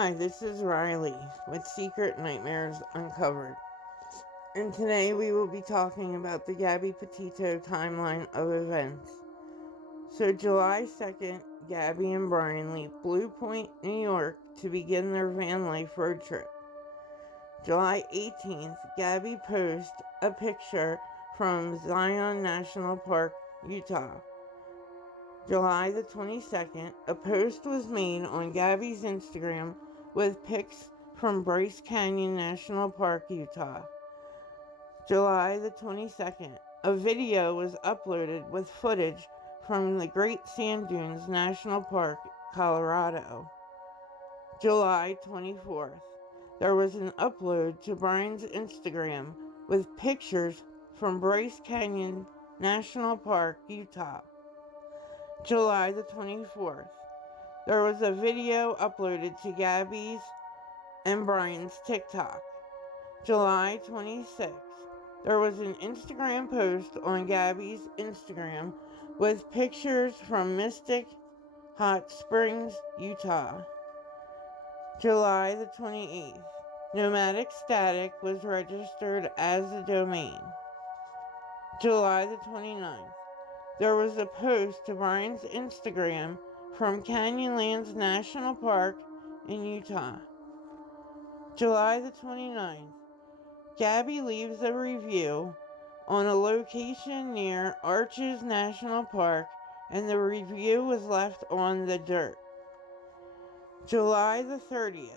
Hi, this is Riley with Secret Nightmares Uncovered. And today we will be talking about the Gabby Petito timeline of events. So July 2nd, Gabby and Brian leave Blue Point, New York to begin their van life road trip. July 18th, Gabby posts a picture from Zion National Park, Utah. July the 22nd, a post was made on Gabby's Instagram with pics from Bryce Canyon National Park, Utah. July the 22nd, a video was uploaded with footage from the Great Sand Dunes National Park, Colorado. July 24th, there was an upload to Brian's Instagram with pictures from Bryce Canyon National Park, Utah. July the 24th, there was a video uploaded to Gabby's and Brian's TikTok. July 26th, there was an Instagram post on Gabby's Instagram with pictures from Mystic Hot Springs, Utah. July the 28th, Nomadic Static was registered as a domain. July the 29th, there was a post to Brian's Instagram from Canyonlands National Park in Utah. July the 29th, Gabby leaves a review on a location near Arches National Park, and the review was left on the dirt. July the 30th,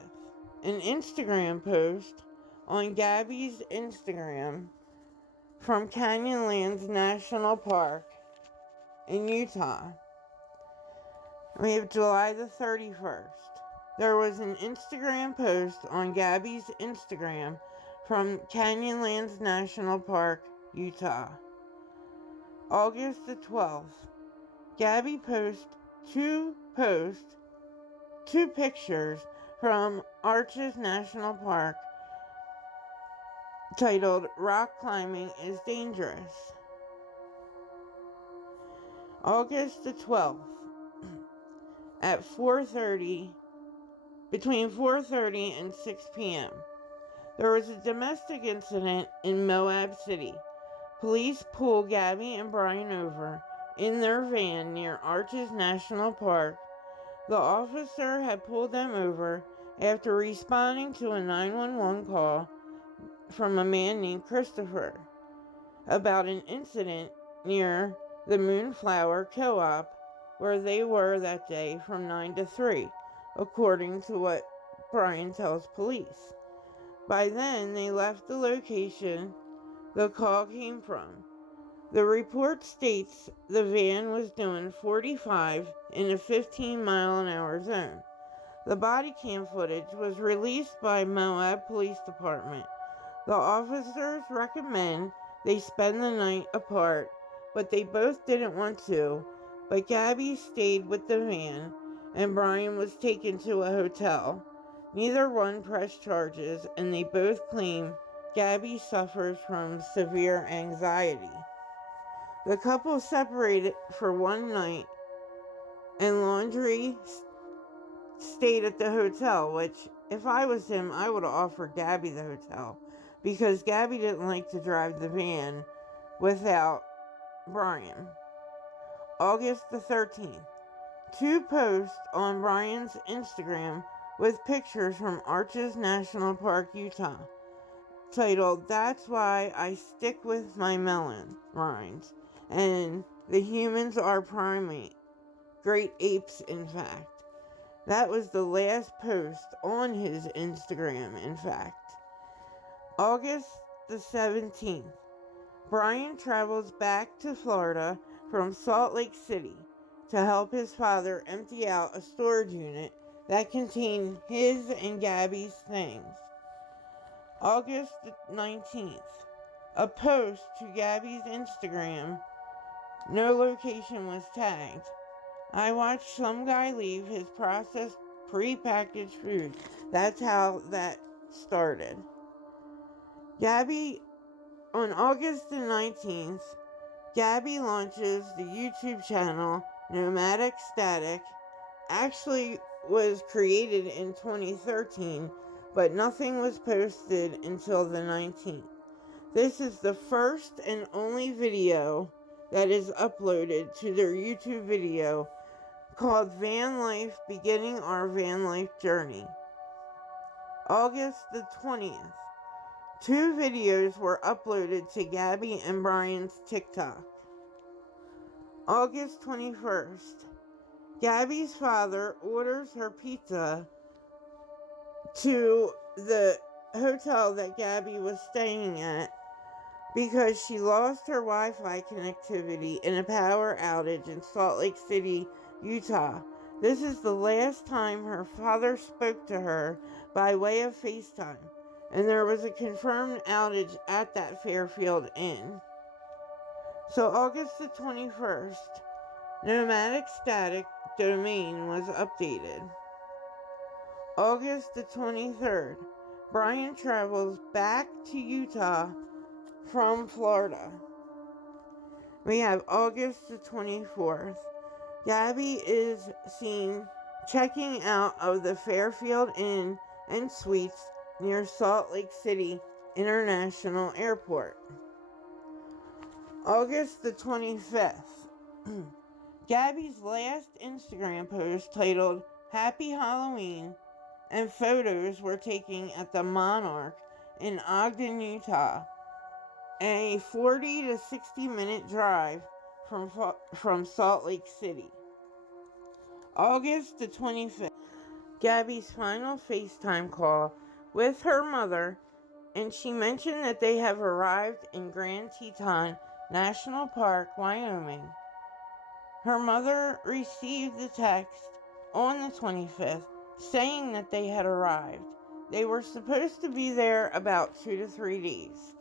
an Instagram post on Gabby's Instagram from Canyonlands National Park in Utah. We have July the 31st. There was an Instagram post on Gabby's Instagram from Canyonlands National Park, Utah. August the 12th. Gabby posted two pictures from Arches National Park titled "Rock Climbing is Dangerous." August the 12th. At between 4:30 and 6 p.m. There was a domestic incident in Moab City. Police pulled Gabby and Brian over in their van near Arches National Park. The officer had pulled them over after responding to a 911 call from a man named Christopher about an incident near the Moonflower Co-op where they were that day from 9 to 3, according to what Brian tells police. By then, they left the location the call came from. The report states the van was doing 45 in a 15-mile-an-hour zone. The body cam footage was released by Moab Police Department. The officers recommend they spend the night apart, but they both didn't want to. But Gabby stayed with the van, and Brian was taken to a hotel. Neither one pressed charges, and they both claim Gabby suffers from severe anxiety. The couple separated for one night, and Laundrie stayed at the hotel, which, if I was him, I would have offered Gabby the hotel, because Gabby didn't like to drive the van without Brian. August the 13th. Two posts on Brian's Instagram with pictures from Arches National Park, Utah, titled "That's Why I Stick with My Melon Rinds," and "The Humans Are Primate, Great Apes in Fact." That was the last post on his Instagram, in fact. August the 17th. Brian travels back to Florida from Salt Lake City to help his father empty out a storage unit that contained his and Gabby's things. August 19th. A post to Gabby's Instagram. No location was tagged. I watched some guy leave his processed pre-packaged food. That's how that started. On August the 19th, Gabby launches the YouTube channel Nomadic Static. Actually, was created in 2013, but nothing was posted until the 19th. This is the first and only video that is uploaded to their YouTube video called Van Life, Beginning Our Van Life Journey. August the 20th. 2 videos were uploaded to Gabby and Brian's TikTok. August 21st. Gabby's father orders her pizza to the hotel that Gabby was staying at because she lost her Wi-Fi connectivity in a power outage in Salt Lake City, Utah. This is the last time her father spoke to her by way of FaceTime, and there was a confirmed outage at that Fairfield Inn. So August the 21st, Nomadic Static domain was updated. August the 23rd, Brian travels back to Utah from Florida. We have August the 24th. Gabby is seen checking out of the Fairfield Inn and Suites near Salt Lake City International Airport. August the 25th. Gabby's last Instagram post titled Happy Halloween and photos were taken at the Monarch in Ogden, Utah, a 40 to 60 minute drive from Salt Lake City. August the 25th, Gabby's final FaceTime call with her mother, and she mentioned that they have arrived in Grand Teton National Park, Wyoming. Her mother received the text on the 25th saying that they had arrived. They were supposed to be there about 2 to 3 days.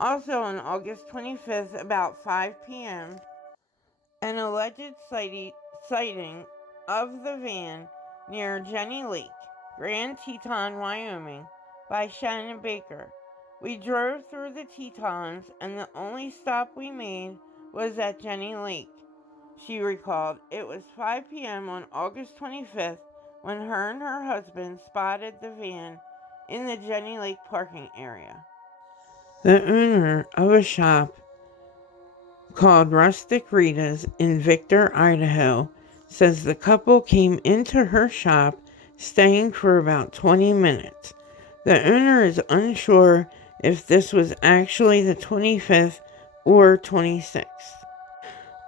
Also on August 25th, about 5 p.m., an alleged sighting of the van near Jenny Lake, Grand Teton, Wyoming, by Shannon Baker. We drove through the Tetons, and the only stop we made was at Jenny Lake. She recalled, it was 5 p.m. on August 25th when her and her husband spotted the van in the Jenny Lake parking area. The owner of a shop called Rustic Rita's in Victor, Idaho, says the couple came into her shop staying for about 20 minutes. The owner is unsure if this was actually the 25th or 26th.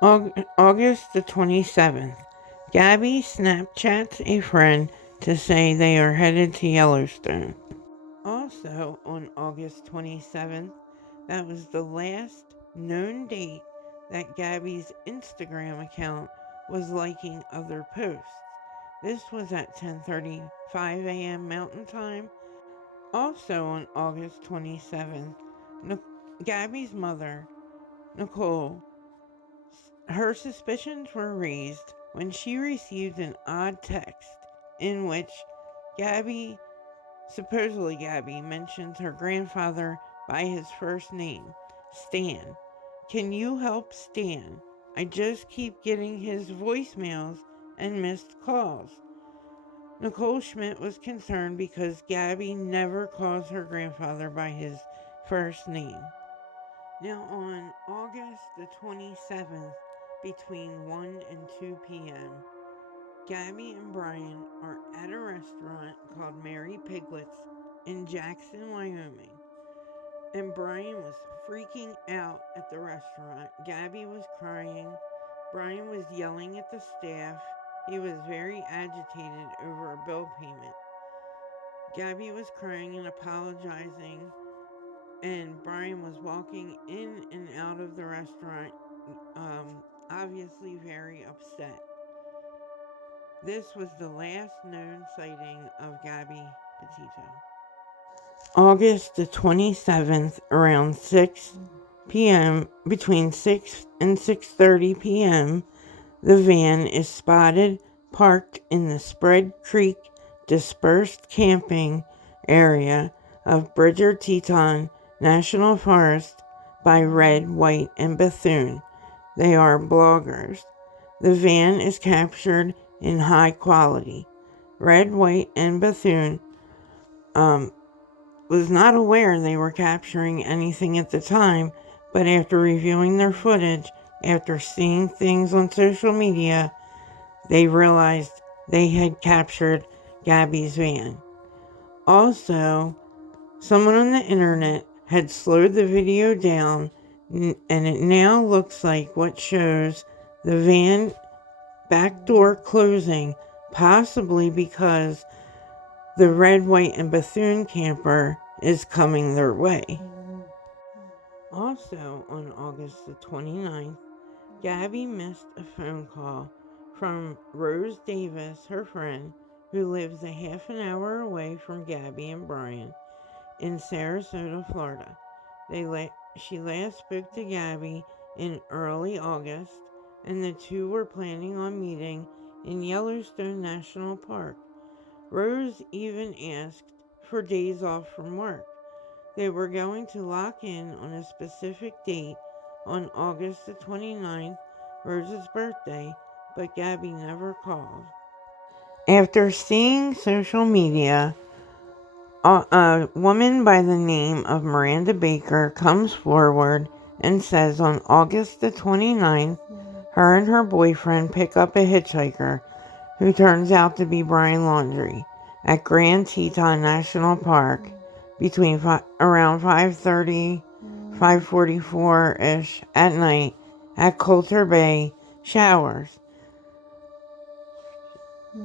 August the 27th. Gabby Snapchats a friend to say they are headed to Yellowstone. Also on August 27th, that was the last known date that Gabby's Instagram account was liking other posts. This was at 10:35 a.m. Mountain Time. Also on August 27th, Gabby's mother, Nicole, her suspicions were raised when she received an odd text in which supposedly Gabby mentions her grandfather by his first name, Stan. Can you help Stan? I just keep getting his voicemails and missed calls. Nicole Schmidt was concerned because Gabby never calls her grandfather by his first name. Now on August the 27th, between 1 and 2 p.m., Gabby and Brian are at a restaurant called Mary Piglet's in Jackson, Wyoming. And Brian was freaking out at the restaurant. Gabby was crying. Brian was yelling at the staff. He was very agitated over a bill payment. Gabby was crying and apologizing, and Brian was walking in and out of the restaurant, obviously very upset. This was the last known sighting of Gabby Petito. August the 27th, around 6 p.m., between 6 and 6:30 p.m., the van is spotted parked in the Spread Creek dispersed camping area of Bridger Teton National Forest by Red, White, and Bethune. They are bloggers. The van is captured in high quality. Red, White, and Bethune was not aware they were capturing anything at the time, but after reviewing their footage, after seeing things on social media, they realized they had captured Gabby's van. Also, someone on the internet had slowed the video down, and it now looks like what shows the van back door closing, possibly because the Red, White, and Bethune camper is coming their way. Also, on August the 29th, Gabby missed a phone call from Rose Davis, her friend, who lives a half an hour away from Gabby and Brian in Sarasota, Florida. She last spoke to Gabby in early August, and the two were planning on meeting in Yellowstone National Park. Rose even asked for days off from work. They were going to lock in on a specific date on August the 29th, Rose's birthday, but Gabby never called. After seeing social media, a woman by the name of Miranda Baker comes forward and says on August the 29th, her and her boyfriend pick up a hitchhiker who turns out to be Brian Laundrie at Grand Teton National Park between around 5:30, 5:44-ish at night at Coulter Bay Showers.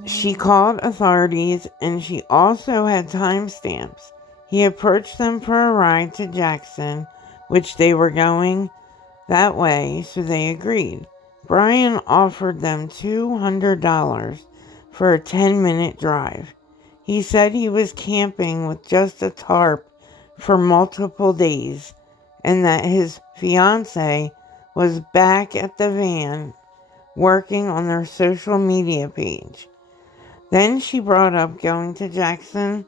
She called authorities, and she also had timestamps. He approached them for a ride to Jackson, which they were going that way, so they agreed. Brian offered them $200 for a 10-minute drive. He said he was camping with just a tarp for multiple days and that his fiancée was back at the van working on their social media page. Then she brought up going to Jackson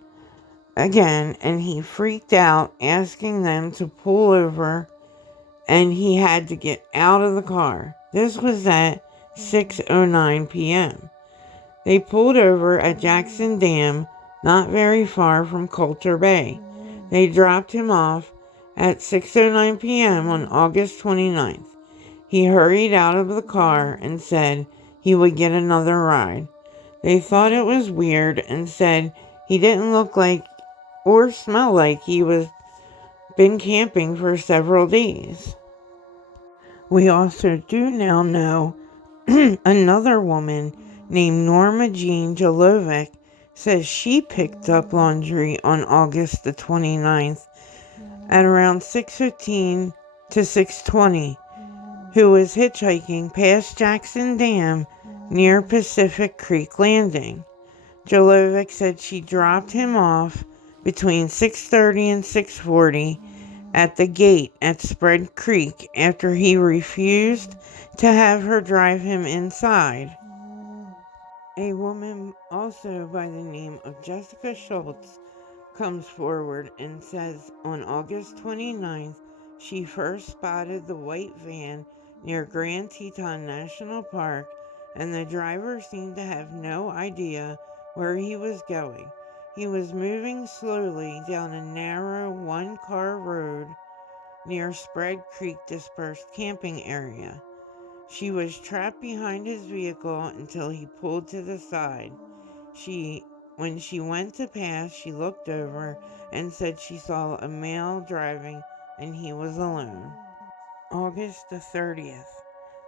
again, and he freaked out, asking them to pull over, and he had to get out of the car. This was at 6:09 p.m. They pulled over at Jackson Dam, not very far from Coulter Bay. They dropped him off at 6:09 p.m. on August 29th. He hurried out of the car and said he would get another ride. They thought it was weird and said he didn't look like or smell like he was been camping for several days. We also do now know another woman named Norma Jean Jalovic says she picked up Laundrie on August the 29th at around 6:15 to 6:20, who was hitchhiking past Jackson Dam near Pacific Creek Landing. Jalovic said she dropped him off between 6:30 and 6:40 at the gate at Spread Creek after he refused to have her drive him inside. A woman also by the name of Jessica Schultz comes forward and says on August 29th she first spotted the white van near Grand Teton National Park, and the driver seemed to have no idea where he was going. He was moving slowly down a narrow one-car road near Spread Creek dispersed camping area. She was trapped behind his vehicle until he pulled to the side. When she went to pass, she looked over and said she saw a male driving and he was alone. August the 30th.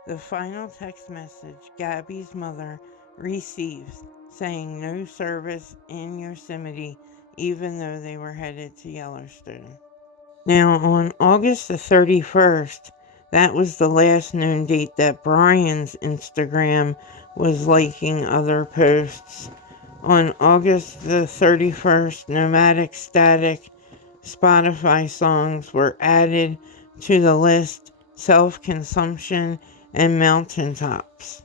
The final text message Gabby's mother receives saying no service in Yosemite, even though they were headed to Yellowstone. Now, on August the 31st, that was the last known date that Brian's Instagram was liking other posts. On August the 31st, Nomadic Static Spotify songs were added to the list, Self-Consumption and Mountaintops.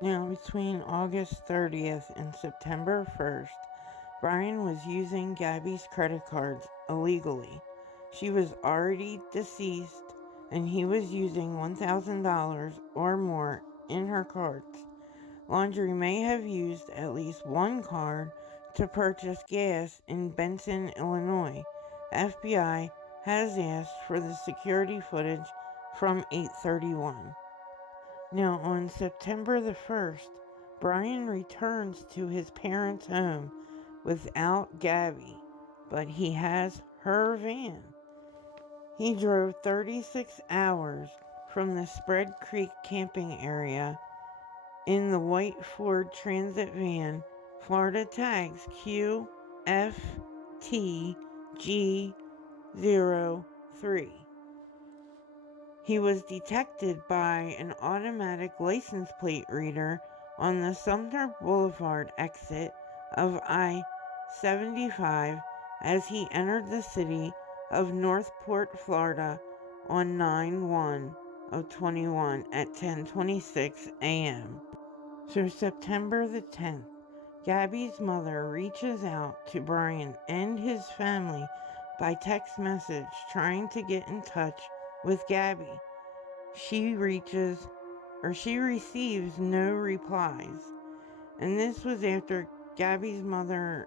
Now, between August 30th and September 1st, Brian was using Gabby's credit cards illegally. She was already deceased, and he was using $1,000 or more in her cards. Laundrie may have used at least one card to purchase gas in Benson, Illinois. FBI has asked for the security footage from 8/31. Now, on September the 1st, Brian returns to his parents' home without Gabby, but he has her van. He drove 36 hours from the Spread Creek camping area in the white Ford Transit van, Florida tags QFTG03. He was detected by an automatic license plate reader on the Sumter Boulevard exit of I-75 as he entered the city of Northport, Florida on 9/1/21 at 10:26 a.m. So September the 10th, Gabby's mother reaches out to Brian and his family by text message trying to get in touch with Gabby. She receives no replies. And this was after Gabby's mother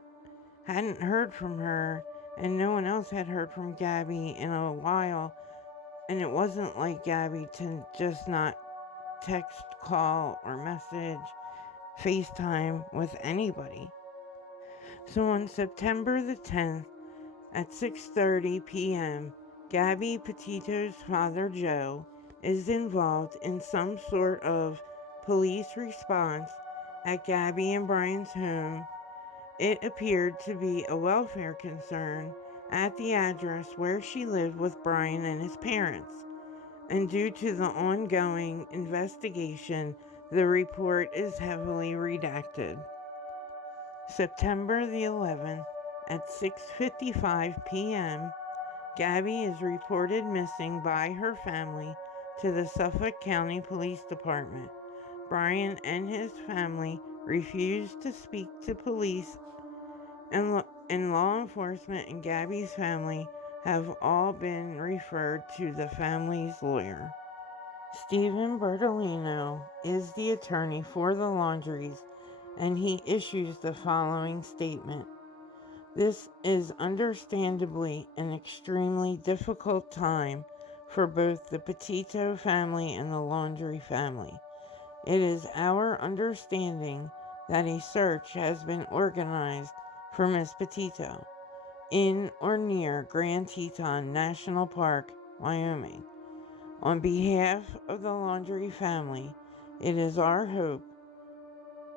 hadn't heard from her and no one else had heard from Gabby in a while. And it wasn't like Gabby to just not text, call, or message, FaceTime with anybody. So on September the 10th at 6:30 p.m., Gabby Petito's father, Joe, is involved in some sort of police response at Gabby and Brian's home. It appeared to be a welfare concern at the address where she lived with Brian and his parents. And due to the ongoing investigation, the report is heavily redacted. September the 11th at 6:55 p.m., Gabby is reported missing by her family to the Suffolk County Police Department. Brian and his family refused to speak to police, and law enforcement and Gabby's family have all been referred to the family's lawyer. Stephen Bertolino is the attorney for the Laundries, and he issues the following statement. This is understandably an extremely difficult time for both the Petito family and the Laundrie family. It is our understanding that a search has been organized for Miss Petito in or near Grand Teton National Park, Wyoming. On behalf of the Laundrie family, it is our hope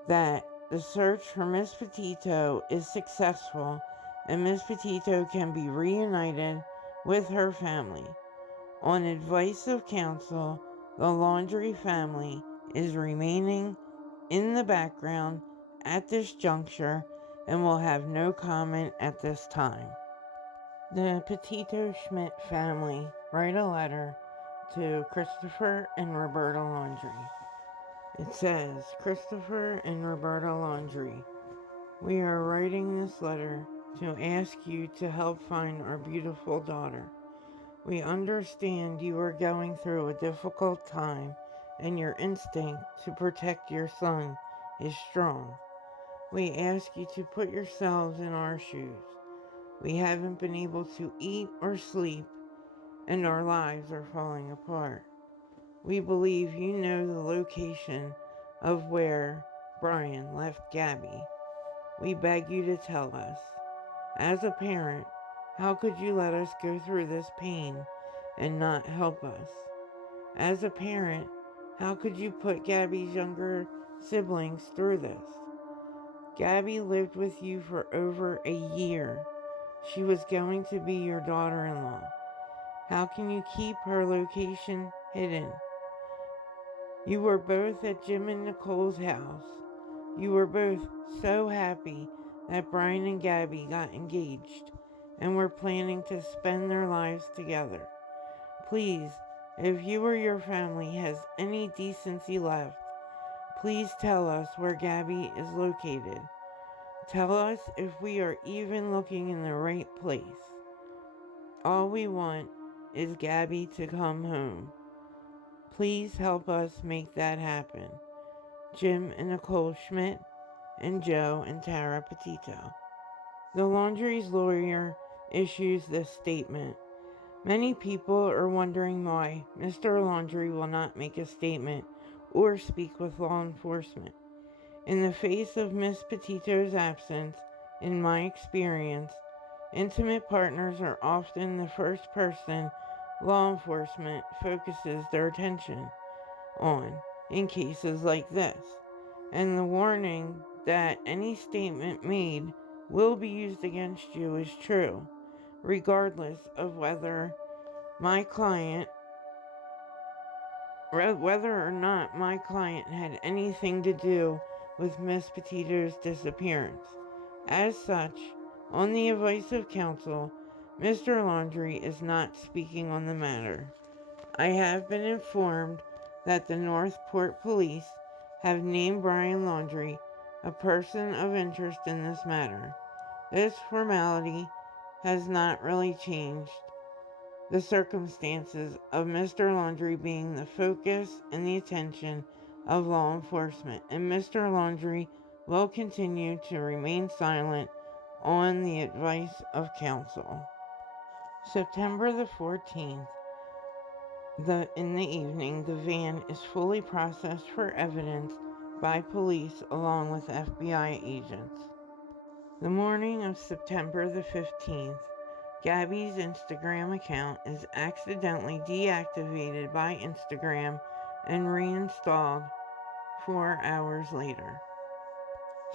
that the search for Miss Petito is successful and Miss Petito can be reunited with her family. On advice of counsel, the Laundrie family is remaining in the background at this juncture and will have no comment at this time. The Petito Schmidt family write a letter to Christopher and Roberta Laundrie. It says, Christopher and Roberta Laundrie, we are writing this letter to ask you to help find our beautiful daughter. We understand you are going through a difficult time and your instinct to protect your son is strong. We ask you to put yourselves in our shoes. We haven't been able to eat or sleep and our lives are falling apart. We believe you know the location of where Brian left Gabby. We beg you to tell us. As a parent, how could you let us go through this pain and not help us? As a parent, how could you put Gabby's younger siblings through this? Gabby lived with you for over a year. She was going to be your daughter-in-law. How can you keep her location hidden? You were both at Jim and Nicole's house. You were both so happy that Brian and Gabby got engaged and were planning to spend their lives together. Please, if you or your family has any decency left, please tell us where Gabby is located. Tell us if we are even looking in the right place. All we want is Gabby to come home. Please help us make that happen. Jim and Nicole Schmidt, and Joe and Tara Petito. The laundry's lawyer issues this statement. Many people are wondering why Mr. Laundry will not make a statement or speak with law enforcement. In the face of Miss Petito's absence, in my experience, intimate partners are often the first person law enforcement focuses their attention on in cases like this, and the warning that any statement made will be used against you is true, regardless of whether or not my client had anything to do with Miss Petito's disappearance. As such, on the advice of counsel, Mr. Laundry is not speaking on the matter. I have been informed that the Northport Police have named Brian Laundry a person of interest in this matter. This formality has not really changed the circumstances of Mr. Laundry being the focus and the attention of law enforcement, and Mr. Laundry will continue to remain silent on the advice of counsel. September the 14th, in the evening, the van is fully processed for evidence by police along with FBI agents. The morning of September the 15th, Gabby's Instagram account is accidentally deactivated by Instagram and reinstalled 4 hours later.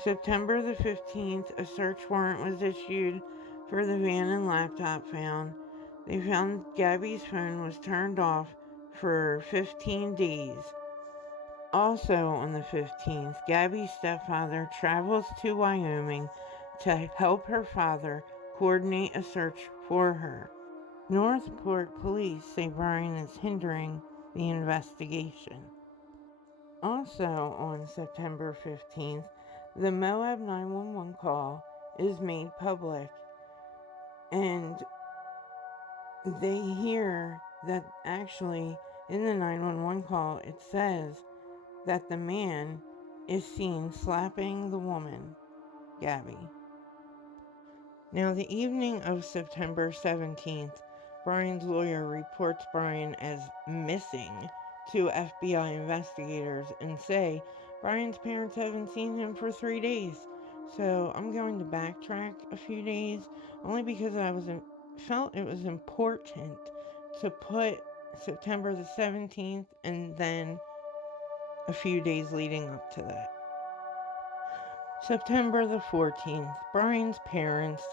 September the 15th, a search warrant was issued for the van and laptop found. They found Gabby's phone was turned off for 15 days. Also on the 15th, Gabby's stepfather travels to Wyoming to help her father coordinate a search for her. Northport police say Brian is hindering the investigation. Also on September 15th, the Moab 911 call is made public, and they hear that actually in the 911 call it says that the man is seen slapping the woman, Gabby. Now, the evening of September 17th, Brian's lawyer reports Brian as missing to FBI investigators and say Brian's parents haven't seen him for 3 days. So I'm going to backtrack a few days, only because felt it was important to put September the 17th and then a few days leading up to that. September the 14th, Brian's parents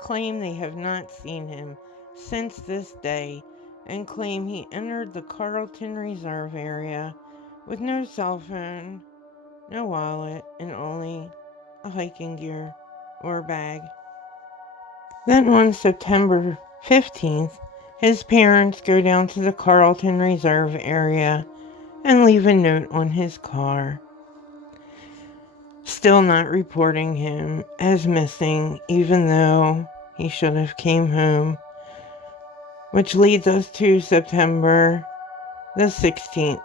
claim they have not seen him since this day and claim he entered the Carlton Reserve area with no cell phone, no wallet, and only a hiking gear or bag. Then on September 15th, his parents go down to the Carlton Reserve area and leave a note on his car, still not reporting him as missing, even though he should have came home. Which leads us to September the 16th.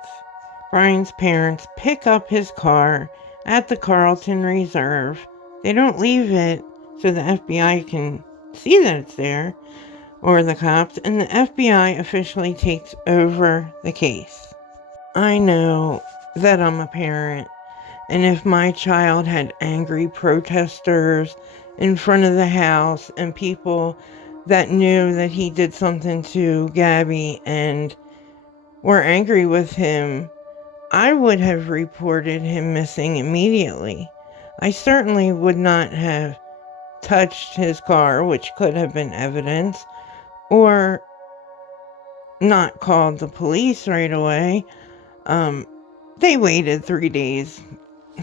Brian's parents pick up his car at the Carlton Reserve. They don't leave it so the FBI can see that it's there, or the cops, and the FBI officially takes over the case. I know that I'm a parent, and if my child had angry protesters in front of the house and people that knew that he did something to Gabby and were angry with him, I would have reported him missing immediately. I certainly would not have touched his car, which could have been evidence, or not called the police right away. They waited 3 days,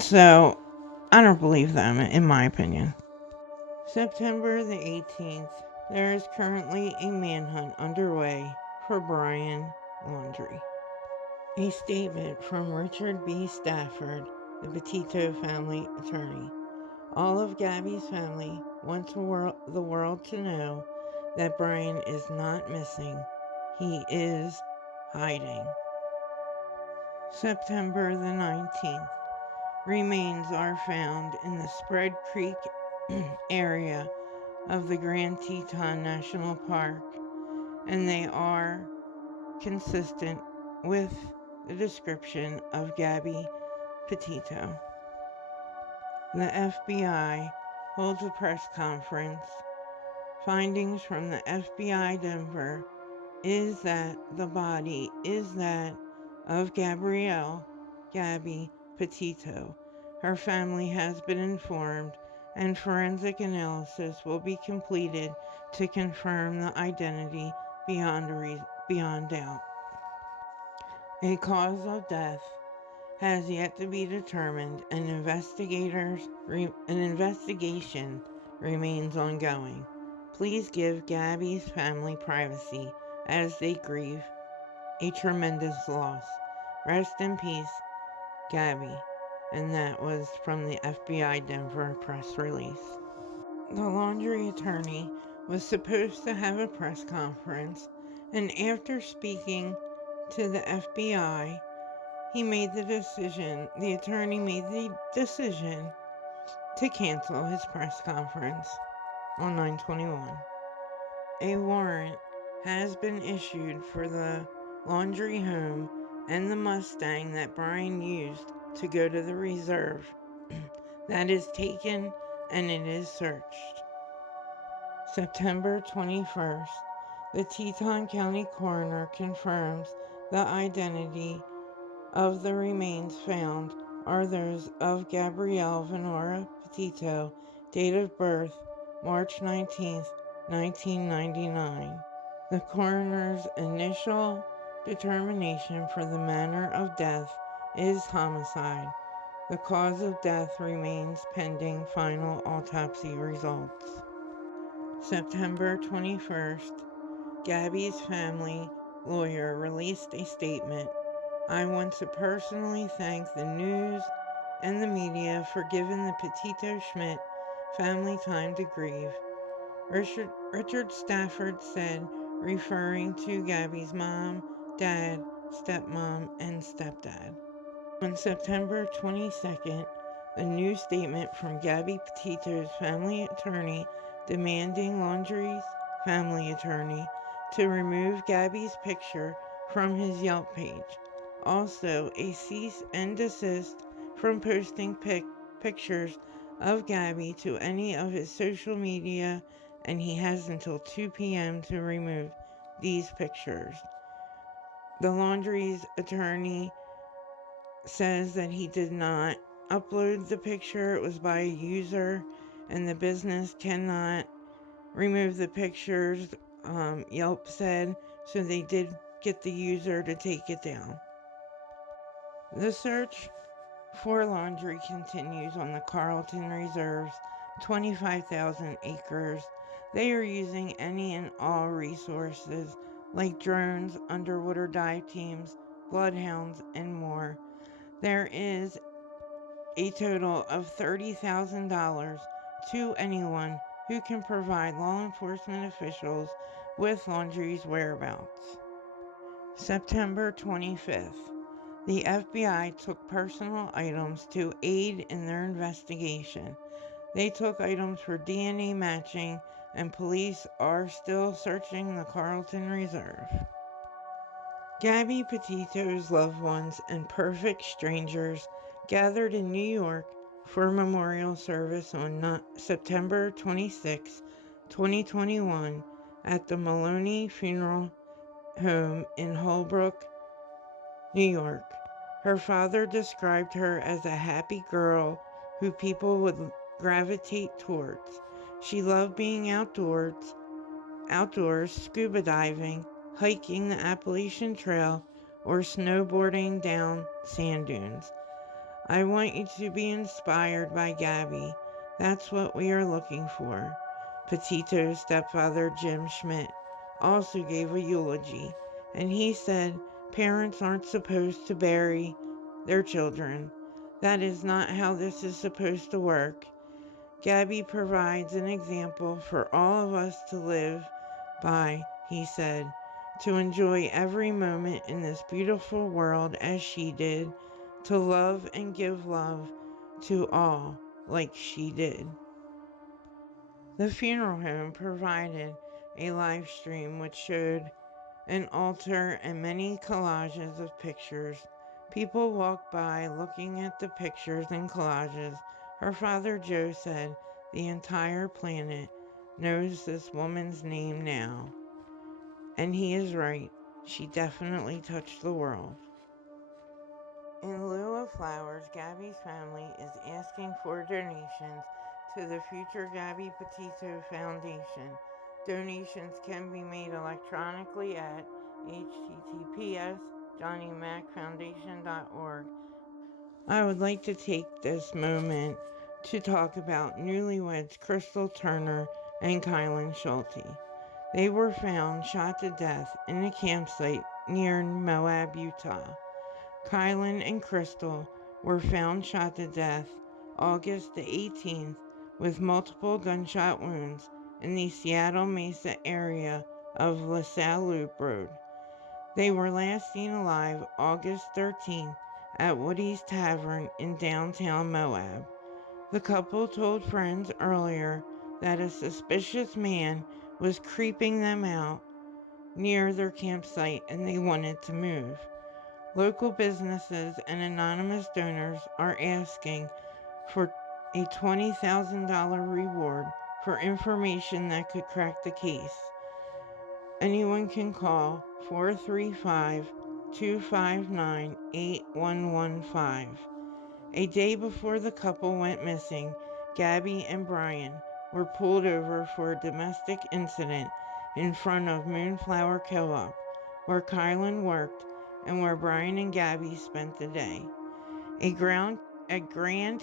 so I don't believe them, in my opinion. September the 18th, there is currently a manhunt underway for Brian Laundry. A statement from Richard B. Stafford, the Petito family attorney. All of Gabby's family want the world to know that Brian is not missing. He is hiding. September the 19th. remains are found in the Spread Creek area of the Grand Teton National Park, and they are consistent with the description of Gabby Petito. The FBI holds a press conference. Findings from the FBI Denver is that the body is that of Gabby Petito. Her family has been informed, and forensic analysis will be completed to confirm the identity beyond doubt. A cause of death has yet to be determined, and an investigation remains ongoing. Please give Gabby's family privacy as they grieve a tremendous loss. Rest in peace, Gabby. And that was from the FBI Denver press release. The laundry attorney was supposed to have a press conference, and after speaking to the FBI, the attorney made the decision to cancel his press conference on 9/21. A warrant has been issued for the laundry home and the Mustang that Brian used to go to the reserve. That is taken and it is searched. September 21st, the Teton County coroner confirms the identity of the remains found are those of Gabrielle Venora Petito, date of birth March 19, 1999. The coroner's initial determination for the manner of death is homicide. The cause of death remains pending final autopsy results. September 21st, Gabby's family lawyer released a statement. I want to personally thank the news and the media for giving the Petito Schmidt family time to grieve. Richard Stafford said, referring to Gabby's mom, dad, stepmom, and stepdad. On September 22nd, a new statement from Gabby Petito's family attorney demanding Laundry's family attorney to remove Gabby's picture from his Yelp page. Also, a cease and desist from posting pictures of Gabby to any of his social media, and he has until 2 p.m. to remove these pictures. The Laundry's attorney says that he did not upload the picture. It was by a user, and the business cannot remove the pictures, Yelp said, so they did get the user to take it down. The search for Laundry continues on the Carlton Reserve's 25,000 acres. They are using any and all resources like drones, underwater dive teams, bloodhounds, and more. There is a total of $30,000 to anyone who can provide law enforcement officials with Laundry's whereabouts. September 25th. The FBI took personal items to aid in their investigation. They took items for DNA matching, and police are still searching the Carlton Reserve. Gabby Petito's loved ones and perfect strangers gathered in New York for a memorial service on September 26, 2021 at the Maloney Funeral Home in Holbrook, New York. Her father described her as a happy girl who people would gravitate towards. She loved being outdoors, scuba diving, hiking the Appalachian Trail, or snowboarding down sand dunes. I want you to be inspired by Gabby. That's what we are looking for. Petito's stepfather, Jim Schmidt, also gave a eulogy, and he said parents aren't supposed to bury their children. That is not how this is supposed to work. Gabby provides an example for all of us to live by, he said, to enjoy every moment in this beautiful world as she did, to love and give love to all like she did. The funeral home provided a live stream which showed an altar and many collages of pictures. People walked by looking at the pictures and collages. Her father Joe said, "The entire planet knows this woman's name now." And he is right. She definitely touched the world. In lieu of flowers, Gabby's family is asking for donations to the future Gabby Petito Foundation. Donations can be made electronically at https://johnnymacfoundation.org. I would like to take this moment to talk about newlyweds Crystal Turner and Kylan Schultz. They were found shot to death in a campsite near Moab, Utah. Kylan and Crystal were found shot to death August the 18th with multiple gunshot wounds in the Seattle Mesa area of LaSalle Loop Road. They were last seen alive August 13th at Woody's Tavern in downtown Moab. The couple told friends earlier that a suspicious man was creeping them out near their campsite and they wanted to move. Local businesses and anonymous donors are asking for a $20,000 reward for information that could crack the case. Anyone can call 435-259-8115. A day before the couple went missing, Gabby and Brian were pulled over for a domestic incident in front of Moonflower Co-op, where Kylan worked and where Brian and Gabby spent the day. A Grand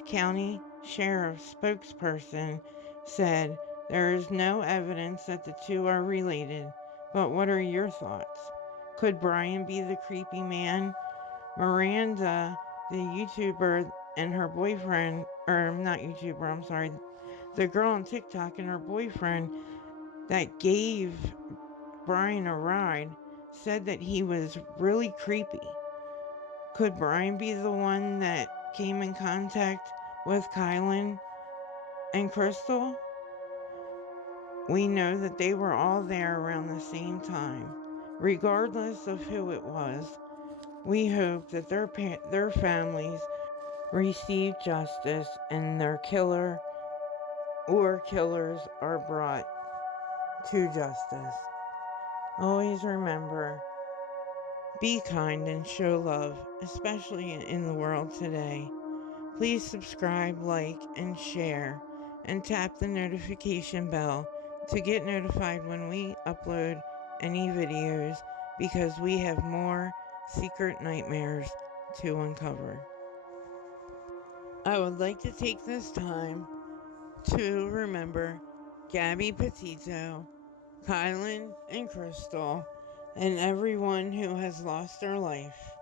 County Sheriff's spokesperson said, "There is no evidence that the two are related, but what are your thoughts? Could Brian be the creepy man?" Miranda, the YouTuber, and her boyfriend, the girl on TikTok and her boyfriend that gave Brian a ride, said that he was really creepy. Could Brian be the one that came in contact with Kylan and Crystal? We know that they were all there around the same time. Regardless of who it was, we hope that their families receive justice and their killer or killers are brought to justice. Always remember, be kind and show love, especially in the world today. Please subscribe, like, and share, and tap the notification bell to get notified when we upload any videos, because we have more secret nightmares to uncover. I would like to take this time to remember Gabby Petito, Kylan and Crystal, and everyone who has lost their life.